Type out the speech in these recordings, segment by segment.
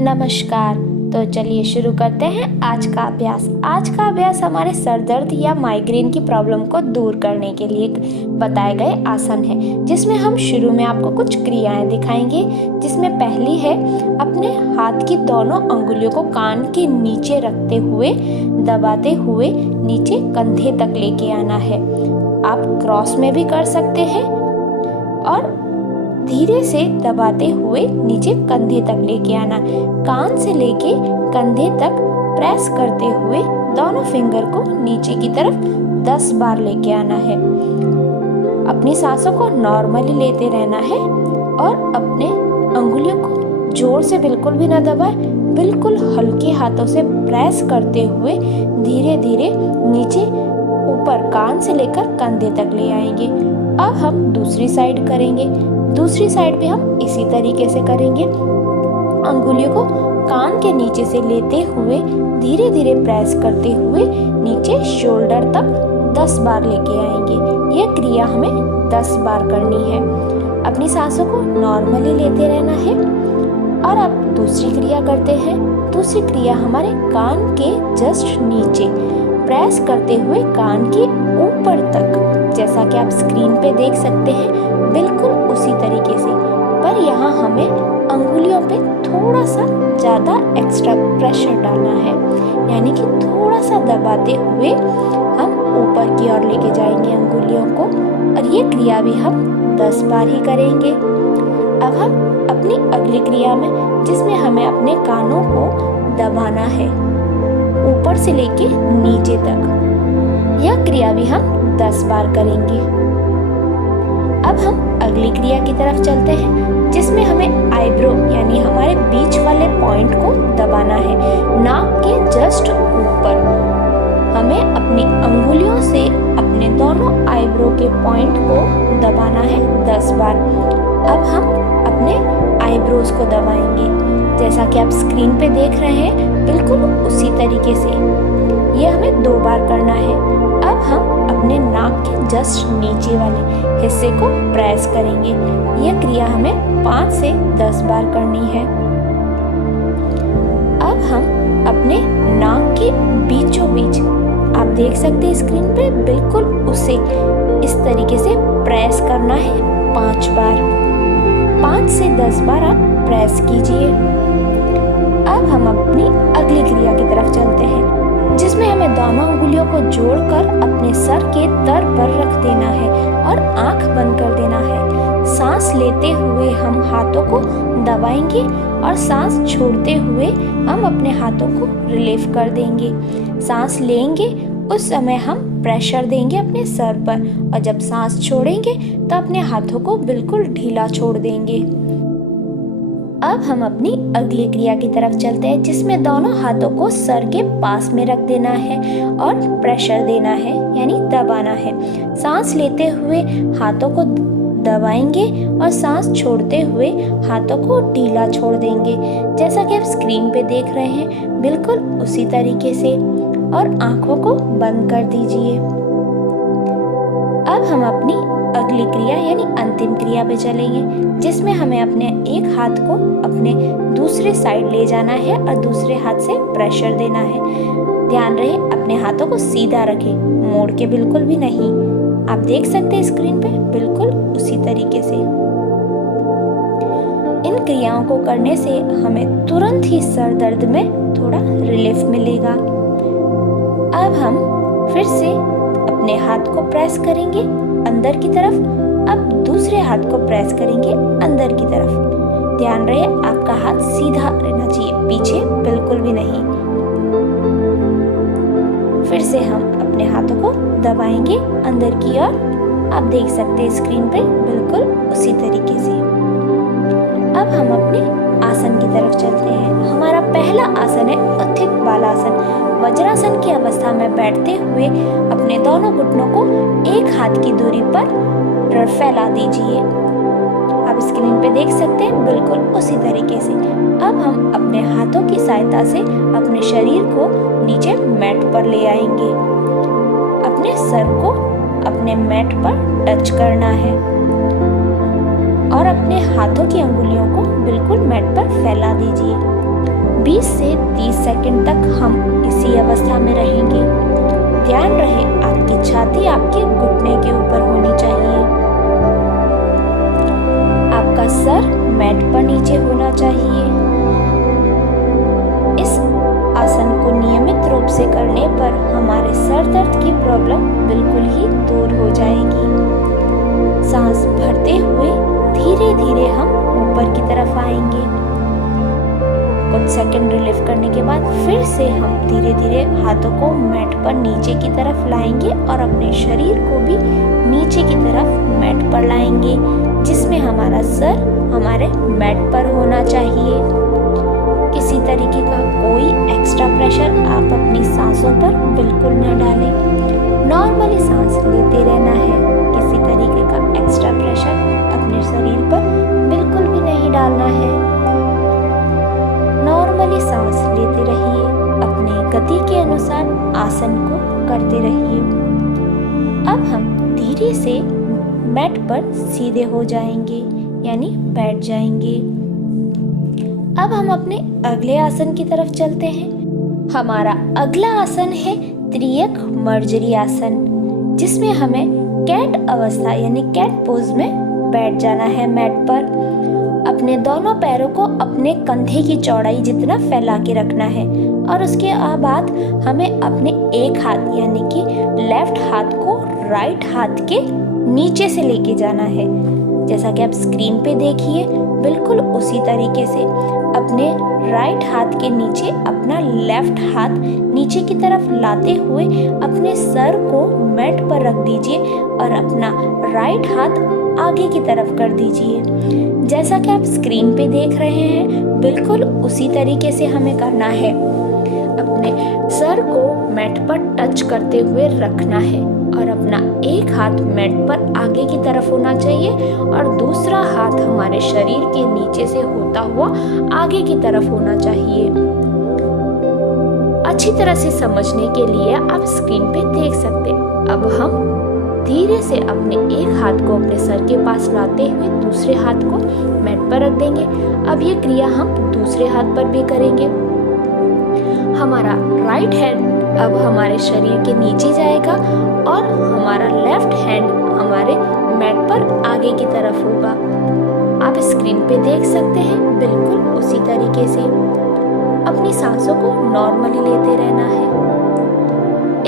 नमस्कार। तो चलिए शुरू करते हैं आज का अभ्यास। आज का अभ्यास हमारे सर दर्द या माइग्रेन की प्रॉब्लम को दूर करने के लिए बताए गए आसन है, जिसमें हम शुरू में आपको कुछ क्रियाएं दिखाएंगे। जिसमें पहली है अपने हाथ की दोनों अंगुलियों को कान के नीचे रखते हुए दबाते हुए नीचे कंधे तक लेके आना है। आप क्रॉस में भी कर सकते हैं और धीरे से दबाते हुए नीचे कंधे तक लेके आना। कान से लेके कंधे तक प्रेस करते हुए दोनों फिंगर को नीचे की तरफ 10 बार लेके आना है। अपनी सांसों को नॉर्मली लेते रहना है और अपने अंगुलियों को जोर से बिल्कुल भी ना दबाएं, बिल्कुल हल्के हाथों से प्रेस करते हुए धीरे धीरे नीचे ऊपर कान से लेकर कंधे तक ले आएंगे। अब हम दूसरी साइड करेंगे। दूसरी साइड भी हम इसी तरीके से करेंगे। अंगुलियों को कान के नीचे से लेते हुए धीरे धीरे प्रेस करते हुए नीचे शोल्डर तक 10 बार लेके आएंगे। यह क्रिया हमें 10 बार करनी है। अपनी सांसों को नॉर्मली लेते रहना है। और अब दूसरी क्रिया करते हैं। दूसरी क्रिया हमारे कान के जस्ट नीचे प्रेस करते हुए कान के ऊपर तक, जैसा कि आप स्क्रीन पे देख सकते हैं, बिल्कुल उसी तरीके से। पर यहाँ हमें अंगुलियों पे थोड़ा सा ज़्यादा एक्स्ट्रा प्रेशर डालना है, यानी कि थोड़ा सा दबाते हुए हम ऊपर की ओर लेके जाएंगे अंगुलियों को। और ये क्रिया भी हम 10 बार ही करेंगे। अब हम अपनी अगली क्रिया में, जिसमें हमें अपने कानों को दबाना है ऊपर से लेके नीचे तक, यह क्रिया भी हम 10 बार करेंगे। अब हम अगली क्रिया की तरफ चलते हैं, जिसमें हमें आईब्रो यानी हमारे बीच वाले पॉइंट को दबाना है। नाक के जस्ट ऊपर हमें अपनी अंगुलियों से अपने दोनों आईब्रो के पॉइंट को दबाना है 10 बार। अब हम अपने आईब्रोज को दबाएंगे, जैसा कि आप स्क्रीन पे देख रहे हैं, बिल्कुल उसी तरीके से। ये हमें 2 बार करना है। अब हम अपने नाक के जस्ट नीचे वाले हिस्से को प्रेस करेंगे। यह क्रिया हमें 5 से 10 बार करनी है। अब हम अपने नाक के बीचों बीच, आप देख सकते हैं स्क्रीन पे, बिल्कुल उसे इस तरीके से प्रेस करना है 5 बार। 5 से 10 बार आप प्रेस कीजिए। अब हम अपनी अगली क्रिया की तरफ चलते हैं, जिसमें हमें दोनों अंगुलियों को जोड़कर अपने सर के तर पर रख देना है और आंख बंद कर देना है। सांस लेते हुए हम हाथों को दबाएंगे और सांस छोड़ते हुए हम अपने हाथों को रिलीफ कर देंगे। सांस लेंगे उस समय हम प्रेशर देंगे अपने सर पर, और जब सांस छोड़ेंगे तो अपने हाथों को बिल्कुल ढीला छोड़ देंगे। अब हम अपनी अगली क्रिया की तरफ चलते हैं, जिसमें दोनों हाथों को सर के पास में रख देना है और प्रेशर देना है, यानी दबाना है। सांस लेते हुए हाथों को दबाएंगे और सांस छोड़ते हुए हाथों को ढीला छोड़ देंगे, जैसा कि आप स्क्रीन पे देख रहे हैं, बिल्कुल उसी तरीके से। और आंखों को बंद कर दीजिए। अब हम अपनी अगली क्रिया यानी अंतिम क्रिया पे चलेंगे, जिसमें हमें अपने एक हाथ को अपने दूसरे साइड ले जाना है और दूसरे हाथ से प्रेशर देना है। ध्यान रहे अपने हाथों को सीधा रखें, मोड़ के बिल्कुल भी नहीं। आप देख सकते हैं स्क्रीन पे, बिल्कुल उसी तरीके से। इन क्रियाओं को करने से हमें तुरंत ही सर दर्द में थोड़ा रिलीफ मिलेगा। अब हम फिर से अपने हाथ को प्रेस करेंगे अंदर की तरफ। अब दूसरे हाथ को प्रेस करेंगे अंदर की तरफ। ध्यान रहे आपका हाथ सीधा रहना चाहिए, पीछे बिल्कुल भी नहीं। फिर से हम अपने हाथों को दबाएंगे अंदर की ओर। आप देख सकते हैं स्क्रीन पे, बिल्कुल उसी तरीके से। अब हम अपने आसन की तरफ चलते हैं। हमारा पहला आसन है उत्थित बालासन। वज्रासन की अवस्था में बैठते हुए अपने दोनों घुटनों को एक हाथ की दूरी पर फैला दीजिए। आप स्क्रीन पे देख सकते हैं, बिल्कुल उसी तरीके से। अब हम अपने हाथों की सहायता से अपने शरीर को नीचे मैट पर ले आएंगे। अपने सर को अपने मैट पर टच करना है और अपने हाथों की अंगुलियों को बिल्कुल मैट पर फैला दीजिए। 20 से 30 सेकंड तक हम इसी अवस्था में रहेंगे। ध्यान रहे आपकी छाती आपके घुटने के ऊपर होनी चाहिए। आपका सर मैट पर नीचे होना चाहिए। इस आसन को नियमित रूप से करने पर हमारे सर दर्द की प्रॉब्लम बिल्कुल ही दूर हो जाएगी। सांस भरते हुए धीरे धीरे हम ऊपर की तरफ आएंगे। कुछ सेकंड रिलीफ करने के बाद फिर से हम धीरे धीरे हाथों को मैट पर नीचे की तरफ लाएंगे और अपने शरीर को भी नीचे की तरफ मैट पर लाएंगे, जिसमें हमारा सर हमारे मैट पर होना चाहिए। किसी तरीके का कोई एक्स्ट्रा प्रेशर आप अपनी सांसों पर बिल्कुल न डालें। नॉर्मली सांस लेते रहना है। किसी तरीके का एक्स्ट्रा प्रेशर अपने शरीर पर बिल्कुल भी नहीं डालना है। नॉर्मली सांस लेते रहिए। अपने गति के अनुसार आसन को करते रहिए। अब हम धीरे से मैट पर सीधे हो जाएंगे, यानी बैठ जाएंगे। अब हम अपने अगले आसन की तरफ चलते हैं। हमारा अगला आसन है त्रियक मर्जरी आसन, जिसमें हमें कैट अवस्था यानी कैट पोज में बैठ जाना है मैट पर। अपने दोनों पैरों को अपने कंधे की चौड़ाई जितना फैला के रखना है और उसके बाद हमें अपने एक हाथ यानी कि लेफ्ट हाथ को राइट हाथ के नीचे से लेके जाना है। जैसा कि आप स्क्रीन पे देखिए, बिल्कुल उसी तरीके से अपने राइट हाथ के नीचे अपना लेफ्ट हाथ नीचे की तरफ लाते हुए अपने सर को मैट पर रख दीजिए और अपना राइट हाथ आगे की तरफ कर दीजिए। जैसा कि आप स्क्रीन पे देख रहे हैं, बिल्कुल उसी तरीके से हमें करना है। अपने सर को मैट पर टच करते हुए रखना है और अपना एक हाथ मैट पर आगे की तरफ होना चाहिए और दूसरा हाथ हमारे शरीर के नीचे से होता हुआ आगे की तरफ होना चाहिए। अच्छी तरह से समझने के लिए आप स्क्रीन पे देख सकते हैं। अब हम धीरे से अपने एक हाथ को अपने सर के पास लाते हुए दूसरे हाथ को मैट पर रख देंगे। अब ये क्रिया हम दूसरे हाथ पर भी करेंगे। हमारा राइट हैंड अब हमारे शरीर के नीचे जाएगा और हमारा लेफ्ट हैंड हमारे मैट पर आगे की तरफ होगा। आप स्क्रीन पे देख सकते हैं, बिल्कुल उसी तरीके से अपनी सांसों को नॉर्मली लेते रहना है।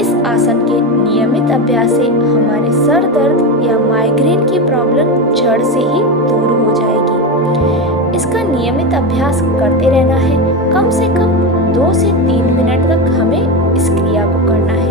इस आसन के नियमित अभ्यास से हमारे सर दर्द या माइग्रेन की प्रॉब्लम जड़ से ही दूर हो जाएगी। इसका नियमित अभ्यास करते रहना है। कम से कम 2 से 3 मिनट तक हमें इस क्रिया को करना है।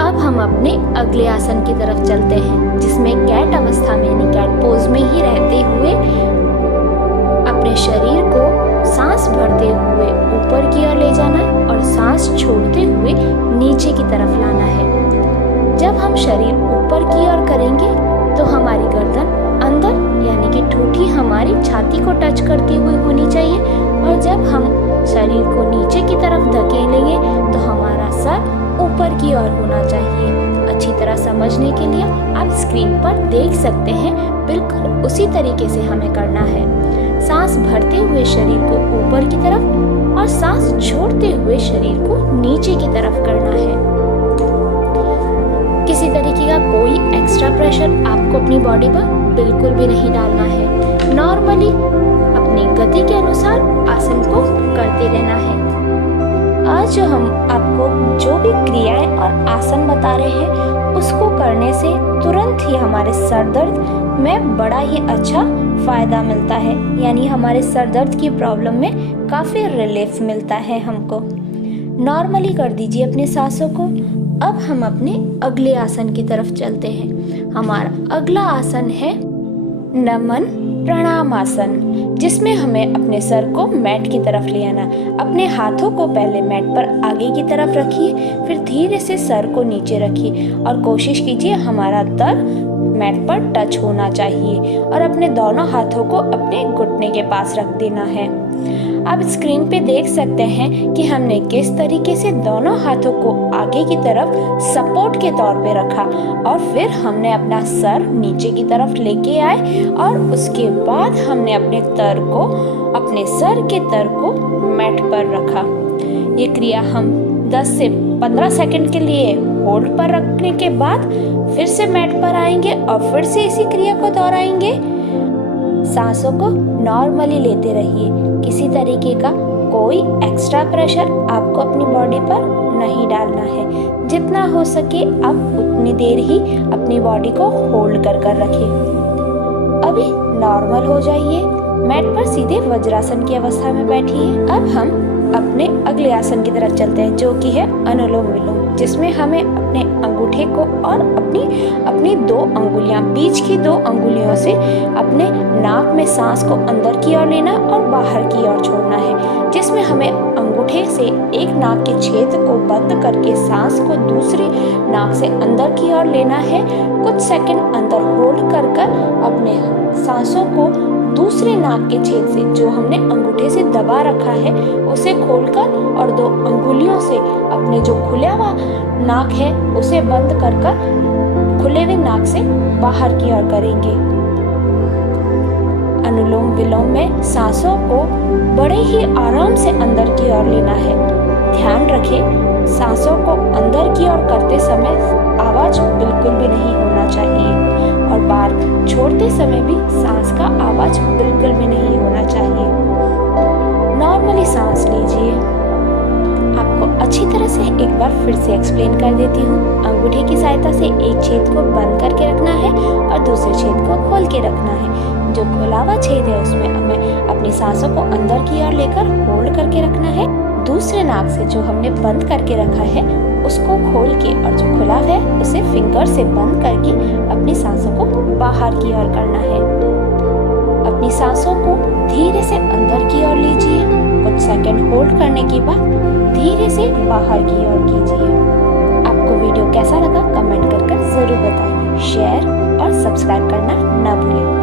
अब हम अपने अगले आसन की तरफ चलते हैं, जिसमें कैट अवस्था में यानी कैट पोज में ही रहते हुए अपने शरीर को सांस भरते हुए ऊपर की ओर ले जाना है और सांस छोड़ते हुए नीचे की तरफ लाना है। जब हम शरीर ऊपर की ओर करेंगे तो हमारी गर्दन अंदर यानी कि ठूठी हमारी छाती को टच करती हुई होनी चाहिए और जब हम शरीर को नीचे की तरफ धकेलेंगे तो हमारा सर ऊपर की ओर होना चाहिए। अच्छी तरह समझने के लिए आप स्क्रीन पर देख सकते हैं, बिल्कुल उसी तरीके से हमें करना है। सांस भरते हुए शरीर को ऊपर की तरफ और सांस छोड़ते हुए शरीर को नीचे की तरफ करना है। किसी तरीके का कोई एक्स्ट्रा प्रेशर आपको अपनी बॉडी पर बिल्कुल भी नहीं डालना है। नॉर्मली अपनी गति के अनुसार आसन को करते रहना है। आज हम आपको जो भी क्रियाएं और आसन बता रहे हैं उसको करने से तुरंत ही हमारे सर दर्द में बड़ा ही अच्छा फायदा मिलता है, यानी हमारे सर दर्द की प्रॉब्लम में काफ़ी रिलीफ मिलता है हमको। नॉर्मली कर दीजिए अपनी सांसों को। अब हम अपने अगले आसन की तरफ चलते हैं। हमारा अगला आसन है नमन प्रणाम आसन, जिसमें हमें अपने सर को मैट की तरफ ले आना। अपने हाथों को पहले मैट पर आगे की तरफ रखिए, फिर धीरे से सर को नीचे रखिए और कोशिश कीजिए हमारा सर मैट पर टच होना चाहिए और अपने दोनों हाथों को अपने घुटने के पास रख देना है। आप स्क्रीन पे देख सकते हैं कि हमने किस तरीके से दोनों हाथों को आगे की तरफ सपोर्ट के तौर पे रखा और फिर हमने अपना सर नीचे की तरफ लेके आए और उसके बाद हमने अपने सर के तर को मैट पर रखा। ये क्रिया हम 10 से 15 सेकंड के लिए होल्ड पर रखने के बाद फिर से मैट पर आएंगे और फिर से इसी क्रिया को दोहराएंगे। सांसों को नॉर्मली लेते रहिए, किसी तरीके का कोई एक्स्ट्रा प्रेशर आपको अपनी बॉडी पर नहीं डालना है। जितना हो सके आप उतनी देर ही अपनी बॉडी को होल्ड कर रखें। अभी नॉर्मल हो जाइए, मैट पर सीधे वज्रासन की अवस्था में बैठिए। अब हम अपने अगले आसन की तरफ चलते हैं, जो कि है अनुलोम विलोम, जिसमें हमें अपने अंगूठे को और अपनी 2 अंगुलियां, बीच की 2 अंगुलियों से अपने नाक में सांस को अंदर की ओर लेना और बाहर की ओर छोड़ना है, जिसमें हमें अंगूठे से एक नाक के छेद को बंद करके सांस को दूसरी नाक से अंदर की ओर लेना है। कुछ सेकंड अंदर होल्ड कर अपने सांसों को दूसरे नाक के छेद से, जो हमने अंगूठे से दबा रखा है, उसे खोलकर और 2 अंगुलियों से अपने जो खुला हुआ नाक है उसे बंद कर खुले हुए नाक से बाहर की ओर करेंगे। अनुलोम विलोम में सांसों को बड़े ही आराम से अंदर की ओर लेना है। ध्यान रखें, सांसों को अंदर की ओर करते समय आवाज बिल्कुल भी नहीं होना चाहिए और बाहर छोड़ते समय भी सांस का आवाज बिल्कुल भी नहीं होना चाहिए। नॉर्मली सांस लीजिए। आपको अच्छी तरह से एक बार फिर से एक्सप्लेन कर देती हूँ। अंगूठे की सहायता से एक छेद को बंद करके रखना है और दूसरे छेद को खोल के रखना है। जो खुला हुआ छेद है उसमें हमें अपनी सांसों को अंदर की ओर लेकर होल्ड करके रखना है। दूसरे नाक से जो हमने बंद करके रखा है उसको खोल के और जो खुला है उसे फिंगर से बंद करके अपनी सांसों को बाहर की ओर करना है। अपनी सांसों को धीरे से अंदर की ओर लीजिए। कुछ सेकंड होल्ड करने के बाद धीरे से बाहर की ओर कीजिए। आपको वीडियो कैसा लगा कमेंट कर जरूर बताइए। शेयर और सब्सक्राइब करना ना भूलें।